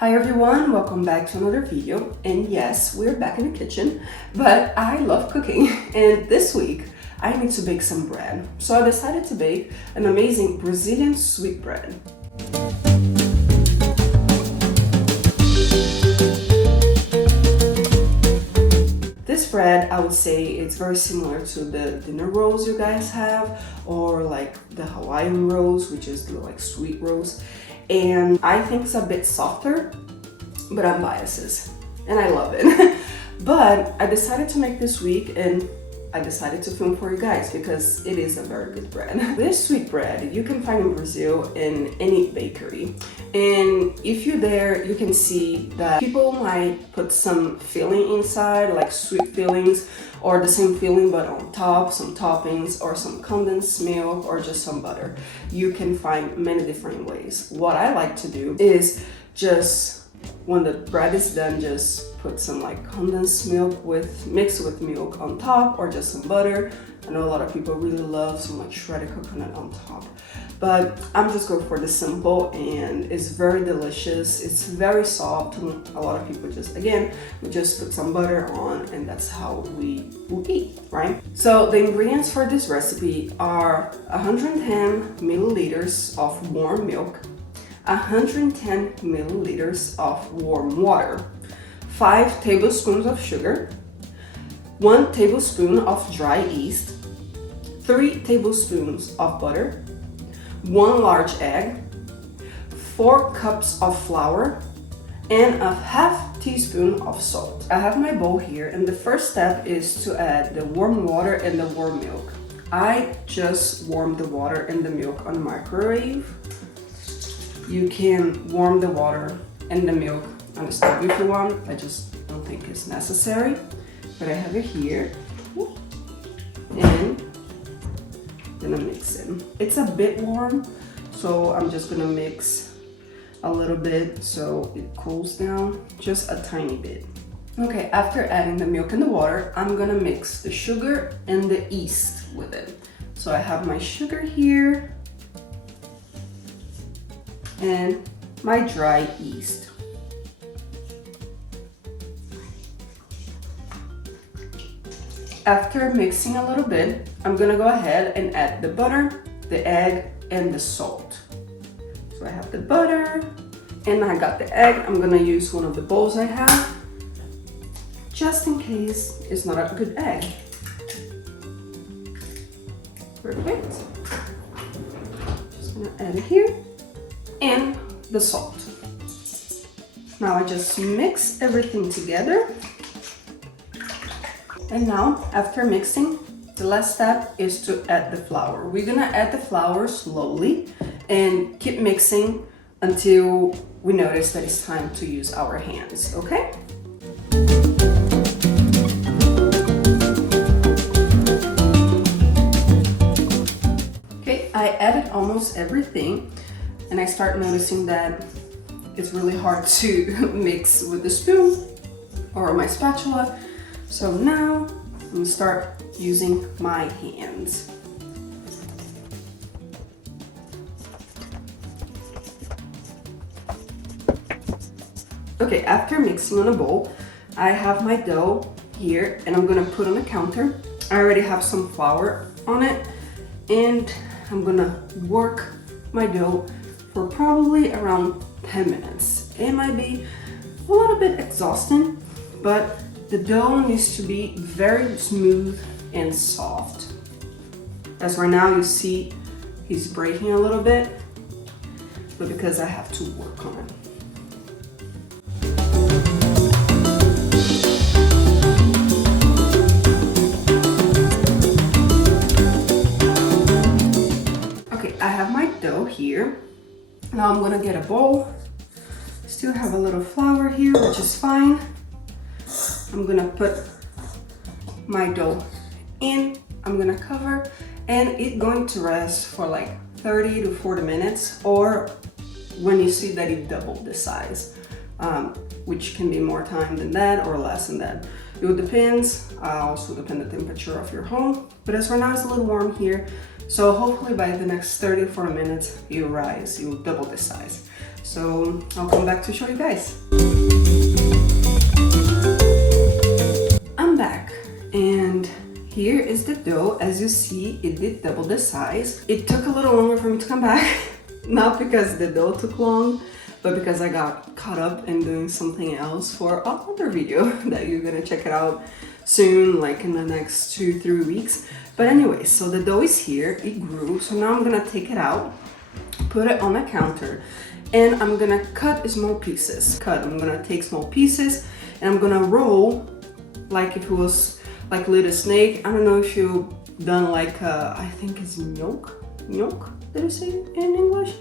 Hi everyone, welcome back to another video. And yes, we're back in the kitchen, but I love cooking and this week I need to bake some bread. So I decided to bake an amazing Brazilian sweet bread. This bread, I would say it's very similar to the dinner rolls you guys have, or like the Hawaiian rolls, which is the like sweet rolls. And I think it's a bit softer, but I'm biased and I love it. But I decided to make this week and I decided to film for you guys because it is a very good bread. This sweet bread you can find in Brazil in any bakery. And if you're there, you can see that people might put some filling inside, like sweet fillings, or the same filling but on top, some toppings, or some condensed milk, or just some butter. You can find many different ways. What I like to do is just, when the bread is done, just put some like condensed milk mixed with milk on top, or just some butter. I know a lot of people really love some like shredded coconut on top, but I'm just going for the simple, and it's very delicious. It's very soft. A lot of people just put some butter on, and that's how we will eat, right? So the ingredients for this recipe are 110 milliliters of warm milk, 110 milliliters of warm water, 5 tablespoons of sugar, 1 tablespoon of dry yeast, 3 tablespoons of butter, 1 large egg, 4 cups of flour, and a half teaspoon of salt. I have my bowl here, and the first step is to add the warm water and the warm milk. I just warmed the water and the milk on the microwave. You can warm the water and the milk on the stove if you want. I just don't think it's necessary, but I have it here, and I'm gonna mix it. It's a bit warm, so I'm just gonna mix a little bit so it cools down just a tiny bit. Okay, after adding the milk and the water, I'm gonna mix the sugar and the yeast with it. So I have my sugar here and my dry yeast. After mixing a little bit, I'm gonna go ahead and add the butter, the egg, and the salt. So I have the butter and I got the egg. I'm gonna use one of the bowls I have, just in case it's not a good egg. Perfect. Just gonna add it here. And the salt. Now I just mix everything together. And now, after mixing, the last step is to add the flour. We're gonna add the flour slowly and keep mixing until we notice that it's time to use our hands, okay? Okay, I added almost everything, and I start noticing that it's really hard to mix with the spoon or my spatula. So now I'm gonna start using my hands. Okay, after mixing on a bowl, I have my dough here and I'm gonna put on the counter. I already have some flour on it, and I'm gonna work my dough for probably around 10 minutes. It might be a little bit exhausting, but the dough needs to be very smooth and soft. As right now you see he's breaking a little bit, but because I have to work on it. Okay, I have my dough here. Now I'm gonna get a bowl. Still have a little flour here, which is fine. I'm gonna put my dough in, I'm gonna cover, and it's going to rest for like 30 to 40 minutes, or when you see that it doubled the size, which can be more time than that or less than that. It depends, also depend the temperature of your home, but as right now it's a little warm here, so hopefully by the next 30 to 40 minutes, you'll rise, you'll double the size. So I'll come back to show you guys. I'm back, and here is the dough. As you see, it did double the size. It took a little longer for me to come back, not because the dough took long, but because I got caught up in doing something else for another video that you're gonna check it out soon, like in the next 2-3 weeks. But anyway, so the dough is here, it grew. So now I'm gonna take it out, put it on the counter, and I'm gonna cut small pieces. I'm gonna take small pieces and I'm gonna roll like if it was like a little snake. I don't know if you've done like I think it's gnocchi, did you say it in English?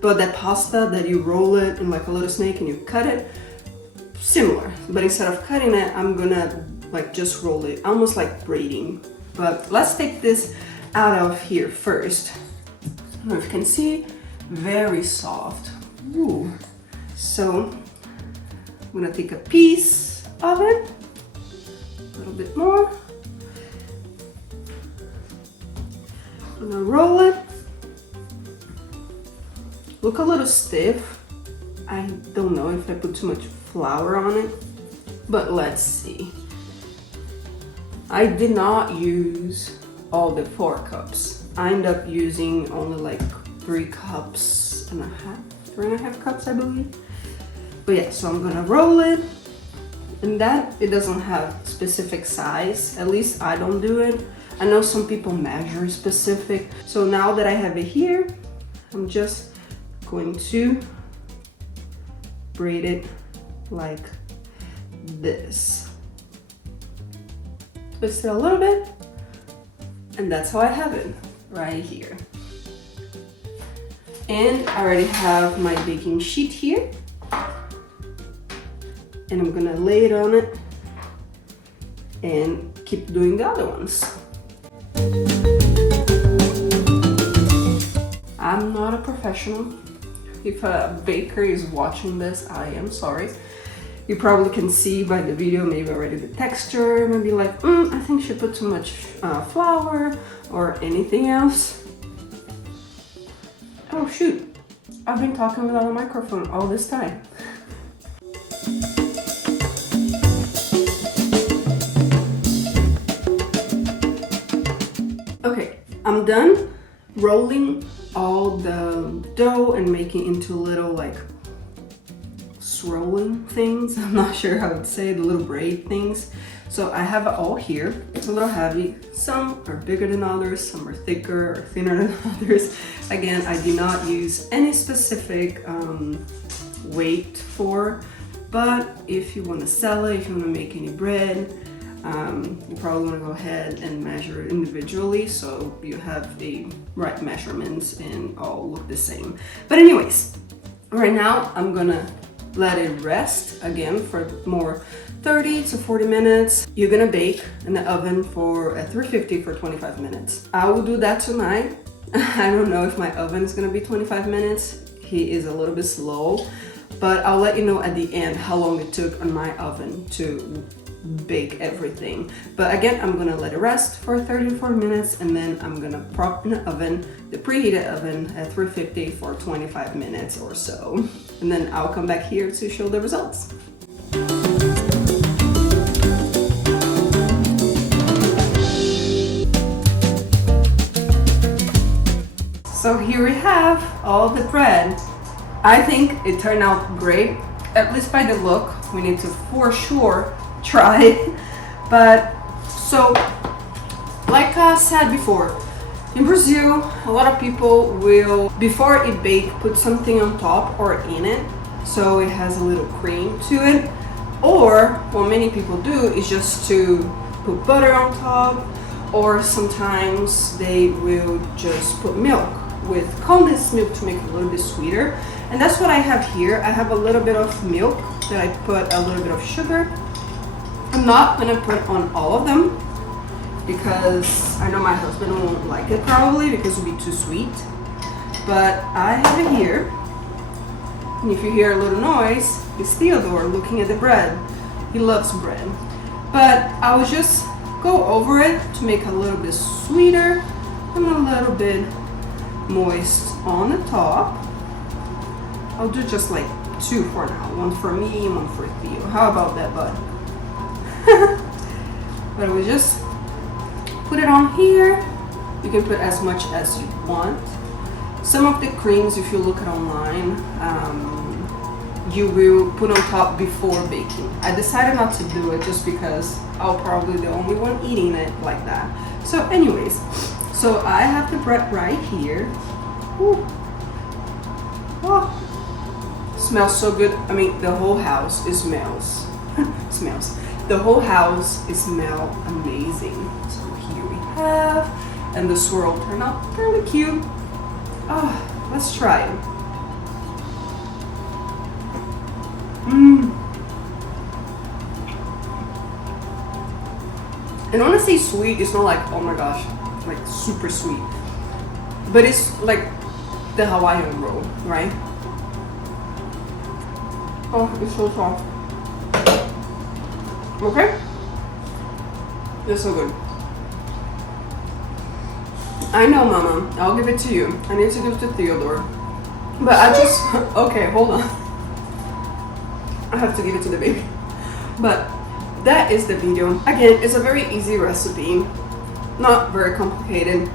But that pasta that you roll it in like a little snake and you cut it, similar. But instead of cutting it, I'm gonna like just roll it, almost like braiding. But let's take this out of here first. I don't know if you can see, very soft. Ooh. So I'm gonna take a piece of it, a little bit more. I'm gonna roll it. Look a little stiff. I don't know if I put too much flour on it, but let's see. I did not use all the 4 cups. I ended up using only like 3.5 cups, I believe. But yeah, so I'm gonna roll it, and that it doesn't have specific size. At least I don't do it. I know some people measure specific. So now that I have it here, I'm just going to braid it like this. Twist it a little bit, and that's how I have it right here. And I already have my baking sheet here, and I'm gonna lay it on it and keep doing the other ones. I'm not a professional. If a baker is watching this, I am sorry. You probably can see by the video maybe already the texture, maybe like, I think she put too much flour or anything else. Oh shoot, I've been talking without a microphone all this time. Okay, I'm done rolling all the dough and making into little like swirling things. I'm not sure how to say it, the little braid things. So I have it all here. It's a little heavy. Some are bigger than others, some are thicker or thinner than others. Again, I do not use any specific weight for, but if you want to sell it, if you want to make any bread, you probably want to go ahead and measure it individually so you have the right measurements and all look the same. But anyways, right now I'm gonna let it rest again for more 30 to 40 minutes. You're gonna bake in the oven for at 350 for 25 minutes. I will do that tonight. I don't know if my oven is gonna be 25 minutes. He is a little bit slow, but I'll let you know at the end how long it took on my oven to bake everything. But again, I'm gonna let it rest for 30 to 40 minutes, and then I'm gonna prop in the oven, the preheated oven at 350 for 25 minutes or so. And then I'll come back here to show the results. So here we have all the bread. I think it turned out great, at least by the look. We need to for sure try. But so like I said before, in Brazil a lot of people will, before it bake, put something on top or in it so it has a little cream to it, or what many people do is just to put butter on top, or sometimes they will just put milk with condensed milk to make it a little bit sweeter. And that's what I have here. I have a little bit of milk that I put a little bit of sugar. I'm not gonna put on all of them because I know my husband won't like it probably because it would be too sweet. But I have it here. And if you hear a little noise, it's Theodore looking at the bread. He loves bread. But I will just go over it to make it a little bit sweeter and a little bit moist on the top. I'll do just like 2 for now. 1 for me and 1 for Theo. How about that, bud? But we just put it on here. You can put as much as you want. Some of the creams, if you look at online, you will put on top before baking. I decided not to do it just because I'll probably be the only one eating it like that. So anyways, so I have the bread right here. Ooh. Oh, smells so good. I mean, the whole house smells. Smells. The whole house smells amazing. So here we have, and the swirl turned out really cute. Oh, let's try it. And when I say sweet, it's not like, oh my gosh, like super sweet. But it's like the Hawaiian roll, right? Oh, it's so soft. Okay? It's so good. I know, Mama. I'll give it to you. I need to give it to Theodore. But I just... Okay, hold on. I have to give it to the baby. But that is the video. Again, it's a very easy recipe. Not very complicated.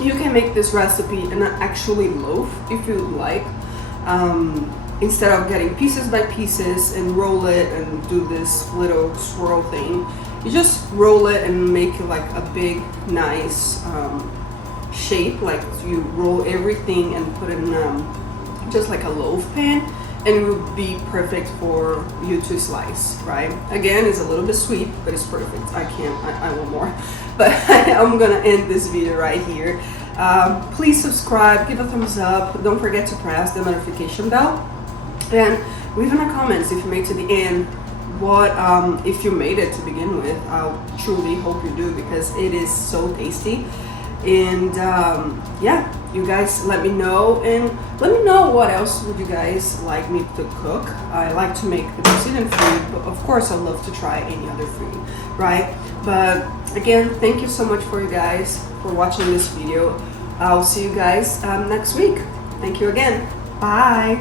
You can make this recipe and actually loaf if you like. Instead of getting pieces by pieces and roll it and do this little swirl thing. You just roll it and make it like a big, nice shape. Like you roll everything and put it in just like a loaf pan, and it would be perfect for you to slice, right? Again, it's a little bit sweet, but it's perfect. I want more. But I'm gonna end this video right here. Please subscribe, give a thumbs up. Don't forget to press the notification bell. And leave in the comments if you made it to the end what if you made it to begin with. I truly hope you do, because it is so tasty. And yeah, you guys let me know, and let me know what else would you guys like me to cook. I like to make the Brazilian food, but of course I love to try any other food, right? But again, thank you so much for you guys for watching this video. I'll see you guys next week. Thank you again. Bye.